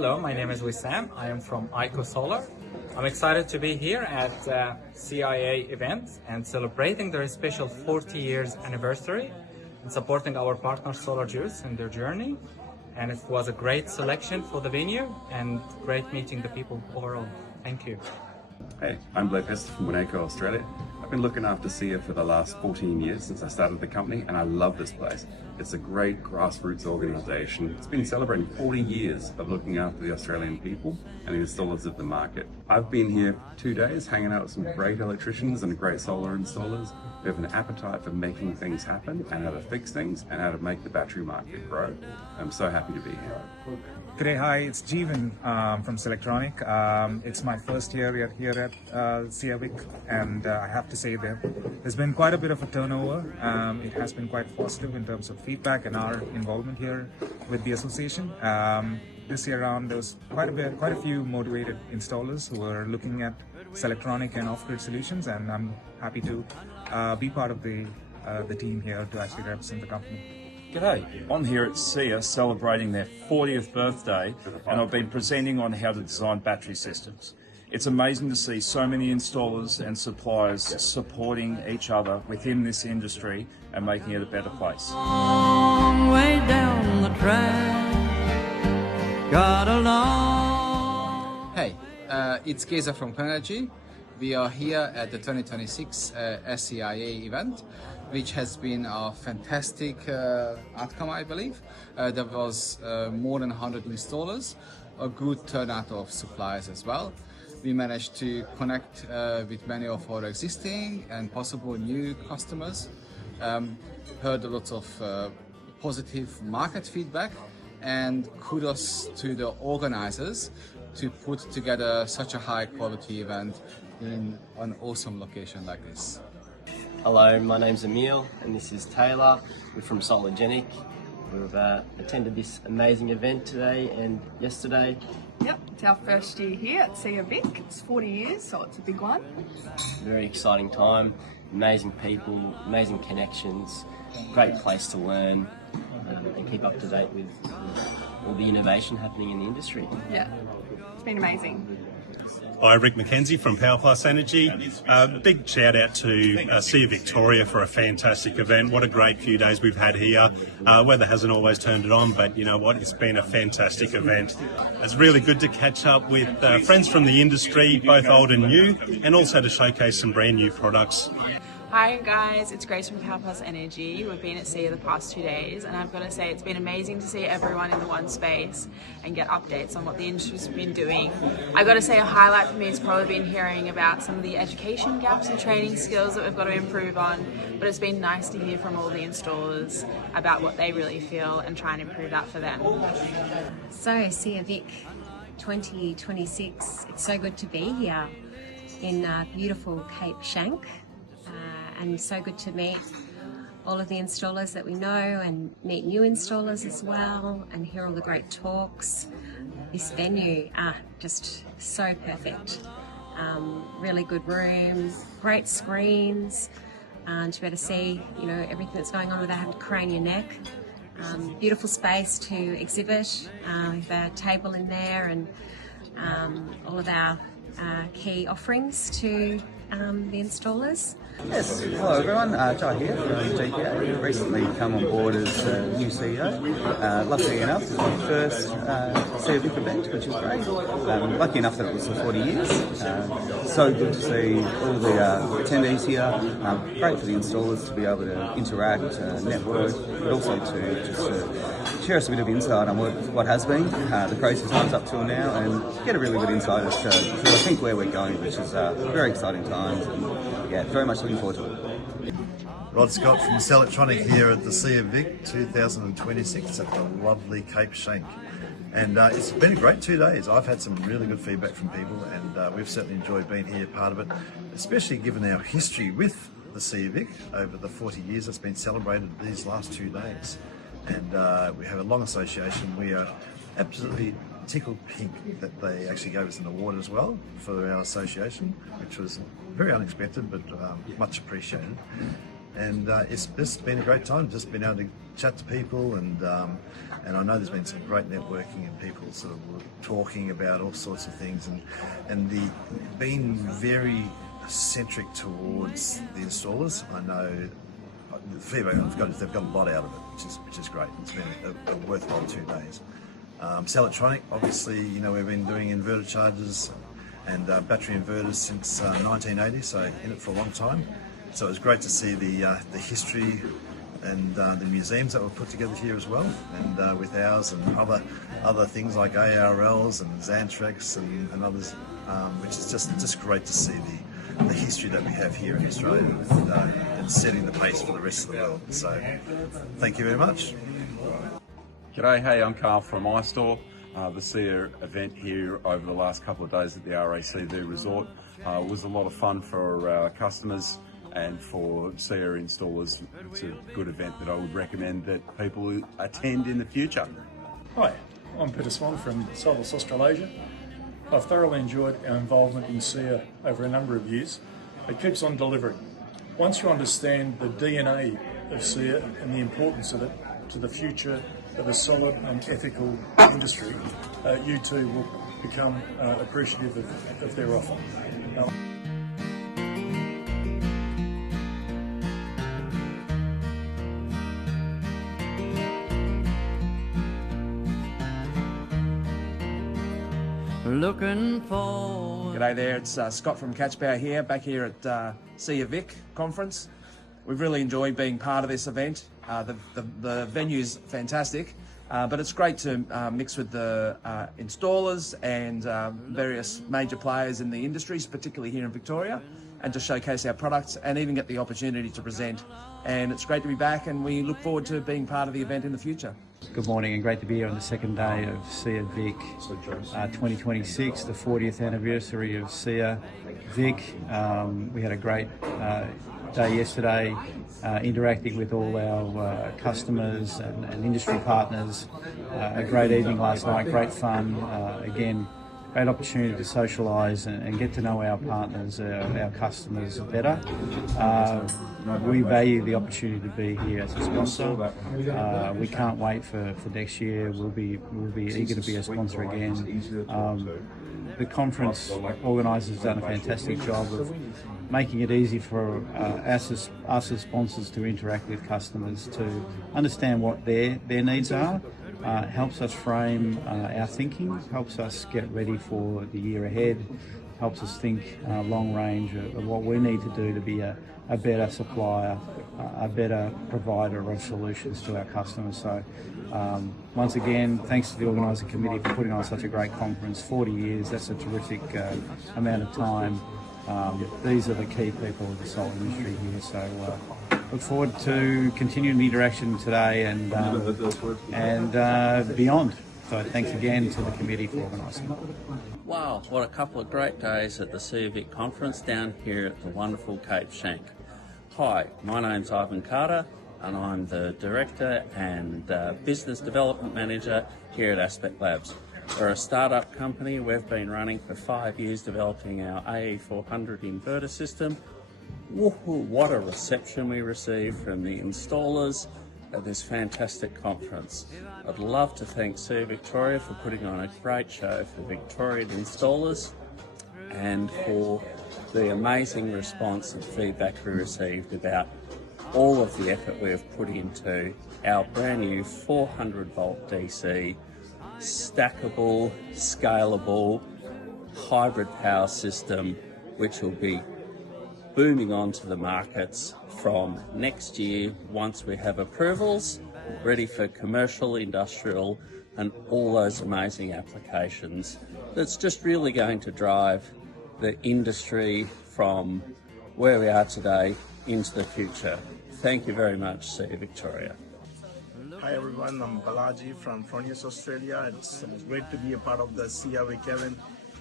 Hello, my name is Wissam. I am from ICO Solar. I'm excited to be here at SEIA event and celebrating their special 40 years anniversary and supporting our partner Solar Juice in their journey. And it was a great selection for the venue and great meeting the people overall. Thank you. Hey, I'm Blake Hester from Winneco, Australia. I've been looking after SEIA for the last 14 years since I started the company, and I love this place. It's a great grassroots organisation. It's been celebrating 40 years of looking after the Australian people and the installers of the market. I've been here 2 days hanging out with some great electricians and great solar installers who have an appetite for making things happen and how to fix things and how to make the battery market grow. I'm so happy to be here. Today, hi, it's Jeevan from Selectronic. It's my first year here at SEIA VIC, and I have to say that there's been quite a bit of a turnover. It has been quite positive in terms of feedback and our involvement here with the association. This year around, there was quite a few motivated installers who are looking at Selectronic and off-grid solutions, and I'm happy to be part of the team here to actually represent the company. G'day, I'm here at SEIA celebrating their 40th birthday, and I've been presenting on how to design battery systems. It's amazing to see so many installers and suppliers supporting each other within this industry and making it a better place. Long way down the track, got along. Hey, it's Geza from Energy. We are here at the 2026 SEIA event, which has been a fantastic outcome, I believe. There was more than 100 installers, a good turnout of suppliers as well. We managed to connect with many of our existing and possible new customers, heard a lot of positive market feedback, and kudos to the organizers to put together such a high quality event in an awesome location like this. Hello, my name's Emil and this is Taylor. We're from Solargenic. We've attended this amazing event today and yesterday. Yep, it's our first year here at SEIA VIC. It's 40 years, so it's a big one. Very exciting time, amazing people, amazing connections, great place to learn and keep up to date with all the innovation happening in the industry. Yeah, it's been amazing. Hi, Rick McKenzie from Power Plus Energy. Big shout out to SEIA Victoria for a fantastic event. What a great few days we've had here. Weather hasn't always turned it on, but you know what, it's been a fantastic event. It's really good to catch up with friends from the industry, both old and new, and also to showcase some brand new products. Hi guys, it's Grace from Power Plus Energy. We've been at SEIA the past 2 days, and I've got to say it's been amazing to see everyone in the one space and get updates on what the industry's been doing. I've got to say a highlight for me has probably been hearing about some of the education gaps and training skills that we've got to improve on, but it's been nice to hear from all the installers about what they really feel and try and improve that for them. So SEIA VIC 2026, it's so good to be here in beautiful Cape Schanck. And so good to meet all of the installers that we know and meet new installers as well and hear all the great talks. This venue, just so perfect. Really good room, great screens, and to be able to see, you know, everything that's going on without having to crane your neck. Beautiful space to exhibit. We have a table in there and all of our key offerings to the installers. Yes, hello everyone, Jai here from GPA. Recently come on board as new CEO. Lucky enough, it's my first SEIA VIC event, which is great. Lucky enough that it was for 40 years. So good to see all the attendees here. Great for the installers to be able to interact, network, but also to just share us a bit of insight on what has been, the process times up till now, and get a really good insight as to I think where we're going, which is very exciting times, and yeah, very much looking forward to it. Rod Scott from Selectronic here at the SEIA VIC 2026 at the lovely Cape Schanck. And it's been a great 2 days. I've had some really good feedback from people, and we've certainly enjoyed being here, part of it, especially given our history with the SEIA VIC over the 40 years that's been celebrated these last 2 days. And we have a long association. We are absolutely tickled pink that they actually gave us an award as well for our association, which was very unexpected but much appreciated. and it's just been a great time. Just been able to chat to people, and I know there's been some great networking and people sort of talking about all sorts of things, and the being very centric towards the installers. I know the feedback I've got is they've got a lot out of it, which is great. It's been a worthwhile 2 days. Selectronic, obviously, you know, we've been doing inverter chargers and battery inverters since 1980, so in it for a long time. So it was great to see the history and the museums that were put together here as well, and with ours and other things like ARLs and Xantrex and others, which is just great to see the history that we have here in Australia, and setting the pace for the rest of the world. So thank you very much. G'day, hey, I'm Carl from iStore. The SEIA event here over the last couple of days at the RACV Resort was a lot of fun for our customers and for SEIA installers. It's a good event that I would recommend that people attend in the future. Hi, I'm Peter Swan from Solus Australasia. I've thoroughly enjoyed our involvement in SEIA over a number of years. It keeps on delivering. Once you understand the DNA of SEIA and the importance of it to the future of a solid and ethical industry, you too will become appreciative of their offer. Looking for. G'day there, it's Scott from Catchpower here, back here at SEIA VIC Conference. We've really enjoyed being part of this event. The venue's fantastic, but it's great to mix with the installers and various major players in the industries, particularly here in Victoria, and to showcase our products and even get the opportunity to present. And it's great to be back, and we look forward to being part of the event in the future. Good morning, and great to be here on the second day of SEIA VIC 2026, the 40th anniversary of SEIA VIC. We had a great day yesterday, interacting with all our customers and industry partners. A great evening last night, great fun. Again, great opportunity to socialise and get to know our partners, our customers better. We value the opportunity to be here as a sponsor. We can't wait for next year. We'll be eager to be a sponsor again. The conference organisers have done a fantastic job of making it easy for us as sponsors to interact with customers, to understand what their needs are. Helps us frame our thinking, helps us get ready for the year ahead, helps us think long range of what we need to do to be a better supplier, a better provider of solutions to our customers. So once again, thanks to the organising committee for putting on such a great conference. 40 years, that's a terrific amount of time. These are the key people of the solar industry here, so look forward to continuing the interaction today and beyond. So thanks again to the committee for organising. Wow, what a couple of great days at the SEIA VIC Conference down here at the wonderful Cape Schanck. Hi, my name's Ivan Carter, and I'm the Director and Business Development Manager here at Aspect Labs. We're a startup company. We've been running for 5 years developing our AE400 inverter system. Woohoo, what a reception we received from the installers at this fantastic conference. I'd love to thank SEIA Victoria for putting on a great show for Victorian installers and for the amazing response and feedback we received about all of the effort we've put into our brand new 400 volt DC stackable, scalable, hybrid power system, which will be booming onto the markets from next year once we have approvals, ready for commercial, industrial, and all those amazing applications. That's just really going to drive the industry from where we are today into the future. Thank you very much, SEIA Victoria. Hi everyone, I'm Balaji from Fronius, Australia. It's great to be a part of the SEIA VIC event.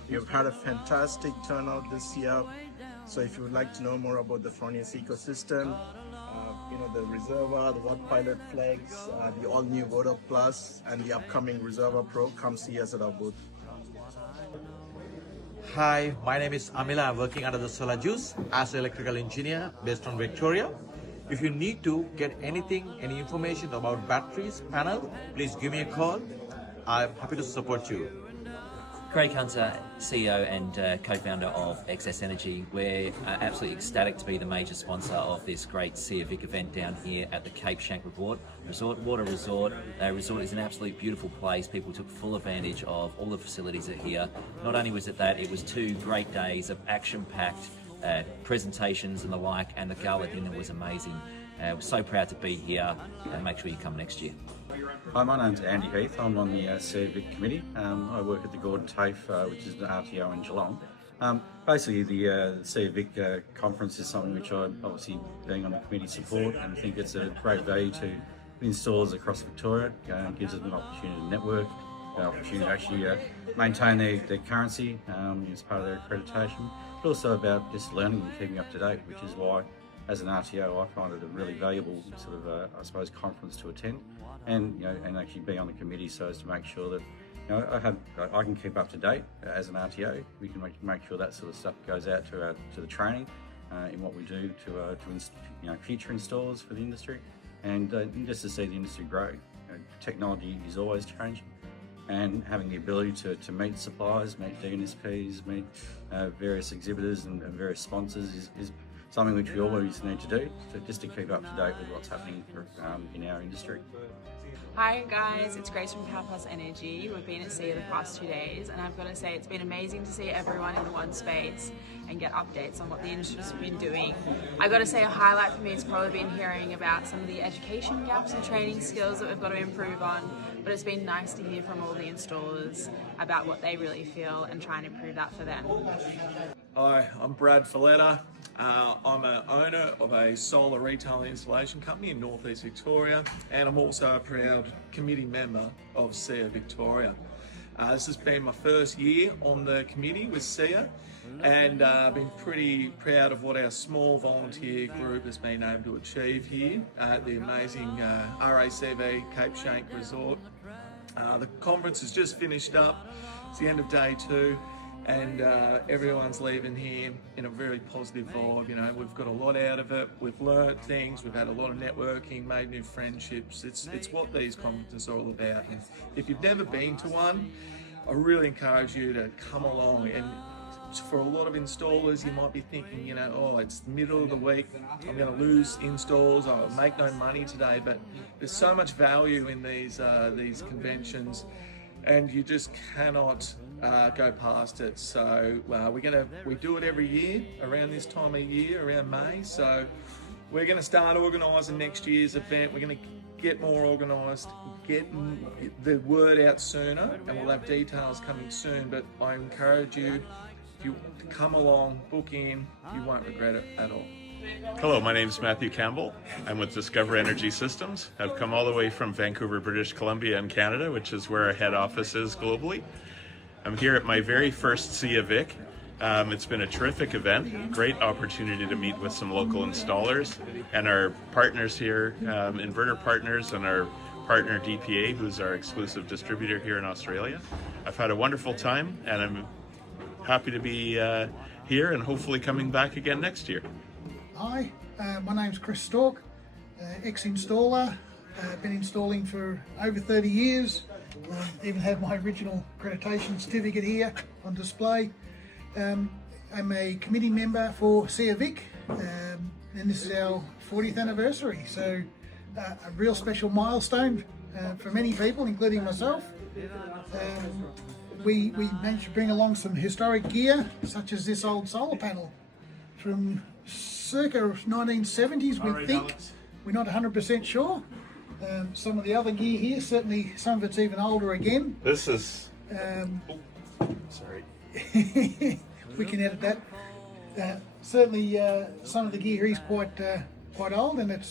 We've had a fantastic turnout this year. So if you would like to know more about the Fronius ecosystem, the Reserva, the Watt Pilot Flex, the all-new Voda Plus, and the upcoming Reserva Pro, come see us at our booth. Hi, my name is Amila. I'm working under the Solar Juice as an electrical engineer based on Victoria. If you need to get anything, any information about batteries, panel, please give me a call. I'm happy to support you. Craig Hunter, CEO and co-founder of XS Energy. We're absolutely ecstatic to be the major sponsor of this great SEIA VIC event down here at the Cape Schanck Resort. What a resort. Resort is an absolutely beautiful place. People took full advantage of all the facilities that are here. Not only was it that, it was 2 great days of action-packed presentations and the like, and the gala dinner was amazing. We're so proud to be here, and make sure you come next year. Hi, my name's Andy Heath. I'm on the SEIA VIC committee. I work at the Gordon TAFE, which is an RTO in Geelong. Basically, the SEIA VIC Conference is something which I, obviously being on the committee, support and think it's a great value to installers across Victoria. It gives us an opportunity to network, an opportunity to actually maintain their currency as part of their accreditation, but also about just learning and keeping up to date, which is why, as an RTO, I find it a really valuable sort of, I suppose, conference to attend, and and actually be on the committee so as to make sure that I can keep up to date as an RTO. We can make sure that sort of stuff goes out to the training in what we do to future installers for the industry, and just to see the industry grow. Technology is always changing, and having the ability to meet suppliers, meet DNSPs, meet various exhibitors and various sponsors is something which we always need to do, just to keep up to date with what's happening in our industry. Hi guys, it's Grace from Power Plus Energy. We've been at SEIA the past 2 days, and I've got to say it's been amazing to see everyone in one space and get updates on what the industry's been doing. I've got to say a highlight for me has probably been hearing about some of the education gaps and training skills that we've got to improve on, but it's been nice to hear from all the installers about what they really feel and try and improve that for them. Hi, I'm Brad Folletta. I'm an owner of a solar retail and installation company in Northeast Victoria, and I'm also a proud committee member of SEIA Victoria. This has been my first year on the committee with SEIA, and I've been pretty proud of what our small volunteer group has been able to achieve here at the amazing RACV Cape Schanck Resort. The conference has just finished up. It's the end of day 2. And everyone's leaving here in a very positive vibe. We've got a lot out of it. We've learnt things. We've had a lot of networking, made new friendships. It's what these conferences are all about. And if you've never been to one, I really encourage you to come along. And for a lot of installers, you might be thinking, oh, it's the middle of the week. I'm going to lose installs. I'll make no money today. But there's so much value in these conventions, and you just cannot go past it. So we do it every year around this time of year, around May. So we're going to start organising next year's event. We're going to get more organised, get the word out sooner, and we'll have details coming soon. But I encourage you, if you want to come along, book in, you won't regret it at all. Hello, my name is Matthew Campbell. I'm with Discover Energy Systems. I've come all the way from Vancouver, British Columbia in Canada, which is where our head office is globally. I'm here at my very first SEIA VIC. It's been a terrific event, great opportunity to meet with some local installers and our partners here, inverter partners, and our partner DPA, who's our exclusive distributor here in Australia. I've had a wonderful time, and I'm happy to be here and hopefully coming back again next year. Hi, my name's Chris Stork, ex-installer. Been installing for over 30 years. Even have my original accreditation certificate here on display. I'm a committee member for SEIA VIC, and this is our 40th anniversary, so a real special milestone for many people, including myself. We managed to bring along some historic gear, such as this old solar panel from circa 1970s, we think. We're not 100% sure. Some of the other gear here, certainly some of it's even older again. This is... sorry. We can edit that. Certainly some of the gear here is quite old, and it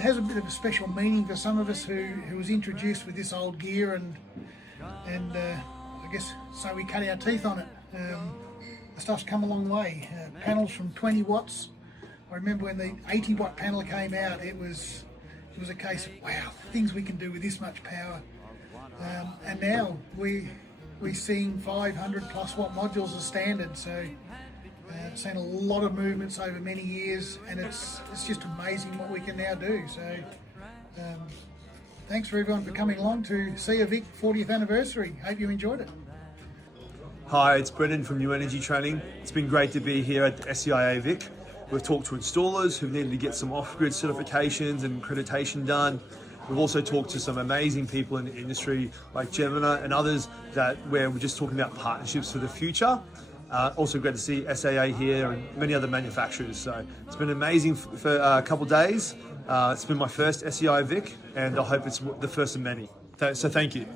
has a bit of a special meaning for some of us who was introduced with this old gear, and I guess so we cut our teeth on it. The stuff's come a long way. Panels from 20 watts. I remember when the 80 watt panel came out, it was a case of, wow, things we can do with this much power. And now we're seeing 500 plus watt modules as standard, so seen a lot of movements over many years, and it's just amazing what we can now do. So thanks for everyone for coming along to SEIA VIC 40th anniversary. Hope you enjoyed it. Hi, it's Brendan from New Energy Training. It's been great to be here at SEIA VIC. We've talked to installers who've needed to get some off-grid certifications and accreditation done. We've also talked to some amazing people in the industry like Gemini and others where we're just talking about partnerships for the future. Also great to see SAA here and many other manufacturers. So it's been amazing for a couple of days. It's been my first SEIA VIC, and I hope it's the first of many. So thank you.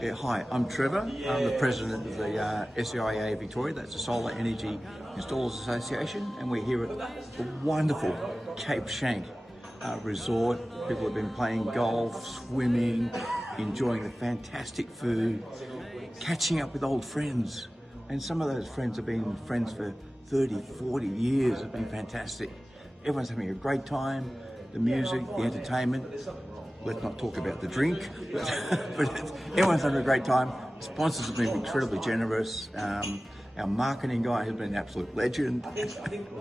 Yeah, hi, I'm Trevor. I'm the president of the SEIA Victoria, that's the Solar Energy Installers Association, and we're here at the wonderful Cape Schanck Resort. People have been playing golf, swimming, enjoying the fantastic food, catching up with old friends. And some of those friends have been friends for 30, 40 years. It's been fantastic. Everyone's having a great time, the music, the entertainment. Let's not talk about the drink, but everyone's having a great time. Sponsors have been incredibly generous. Our marketing guy has been an absolute legend,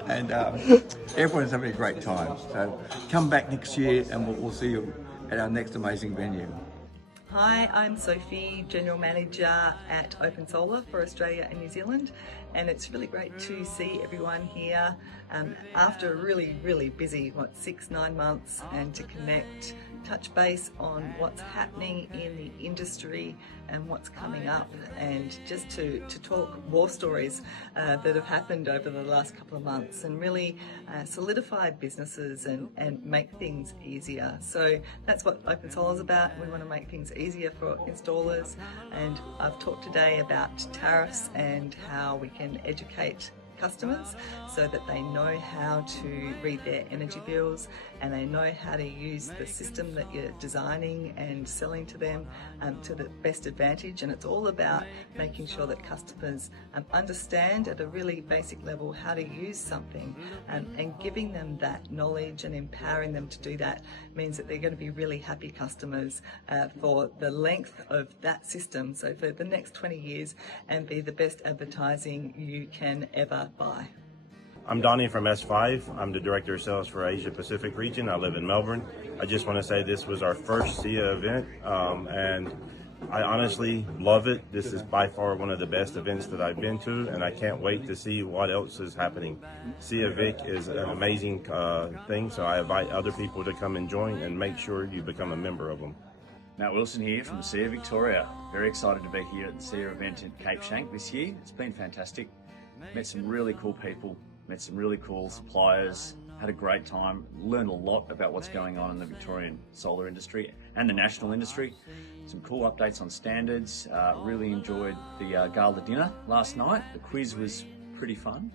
and everyone's having a great time. So come back next year and we'll see you at our next amazing venue. Hi, I'm Sophie, General Manager at Open Solar for Australia and New Zealand, and it's really great to see everyone here after a really, really busy, 6-9 months, and to connect, touch base on what's happening in the industry and what's coming up, and just to talk war stories that have happened over the last couple of months, and really solidify businesses and make things easier. So that's what Open Solar is about. We want to make things easier for installers, and I've talked today about tariffs and how we can educate customers so that they know how to read their energy bills, and they know how to use the system that you're designing and selling to them to the best advantage. And it's all about making sure that customers understand at a really basic level how to use something, and giving them that knowledge and empowering them to do that means that they're going to be really happy customers for the length of that system, so for the next 20 years, and be the best advertising you can ever buy. I'm Donnie from S5. I'm the Director of Sales for Asia Pacific region. I live in Melbourne. I just want to say this was our first SEIA event, and I honestly love it. This is by far one of the best events that I've been to, and I can't wait to see what else is happening. SEIA VIC is an amazing thing, so I invite other people to come and join, and make sure you become a member of them. Matt Wilson here from SEIA Victoria. Very excited to be here at the SEIA event at Cape Schanck this year. It's been fantastic. Met some really cool people, met some really cool suppliers, had a great time, learned a lot about what's going on in the Victorian solar industry and the national industry. Some cool updates on standards. Really enjoyed the gala dinner last night. The quiz was pretty fun.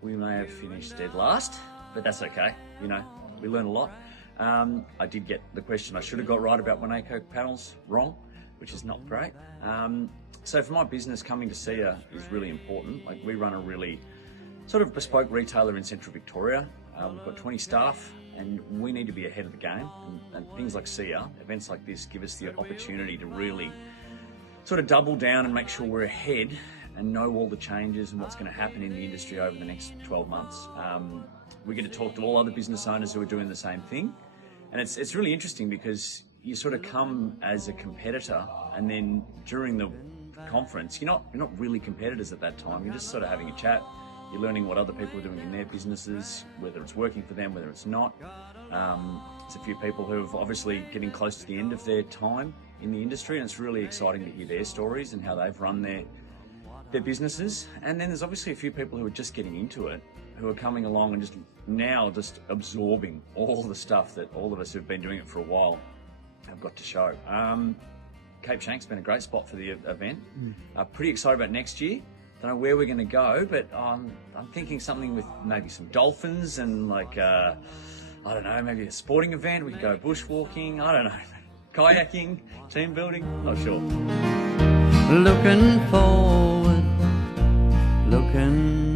We may have finished dead last, but that's okay. You know, we learn a lot. I did get the question I should have got right about Waneco panels wrong, which is not great. So for my business, coming to SEIA is really important. Like, we run a really sort of bespoke retailer in Central Victoria. We've got 20 staff, and we need to be ahead of the game. And things like SEIA, events like this, give us the opportunity to really sort of double down and make sure we're ahead and know all the changes and what's going to happen in the industry over the next 12 months. We get to talk to all other business owners who are doing the same thing. And it's really interesting because you sort of come as a competitor, and then during the conference, you're not really competitors at that time. You're just sort of having a chat. You're learning what other people are doing in their businesses, whether it's working for them, whether it's not. There's a few people who are obviously getting close to the end of their time in the industry, and it's really exciting to hear their stories and how they've run their businesses. And then there's obviously a few people who are just getting into it, who are coming along and just absorbing all the stuff that all of us who've been doing it for a while have got to show. Cape Schanck's been a great spot for the event. Pretty excited about next year. Don't know where we're going to go, but I'm thinking something with maybe some dolphins and like, I don't know, maybe a sporting event. We could go bushwalking, I don't know, kayaking, team building, not sure. Looking forward, looking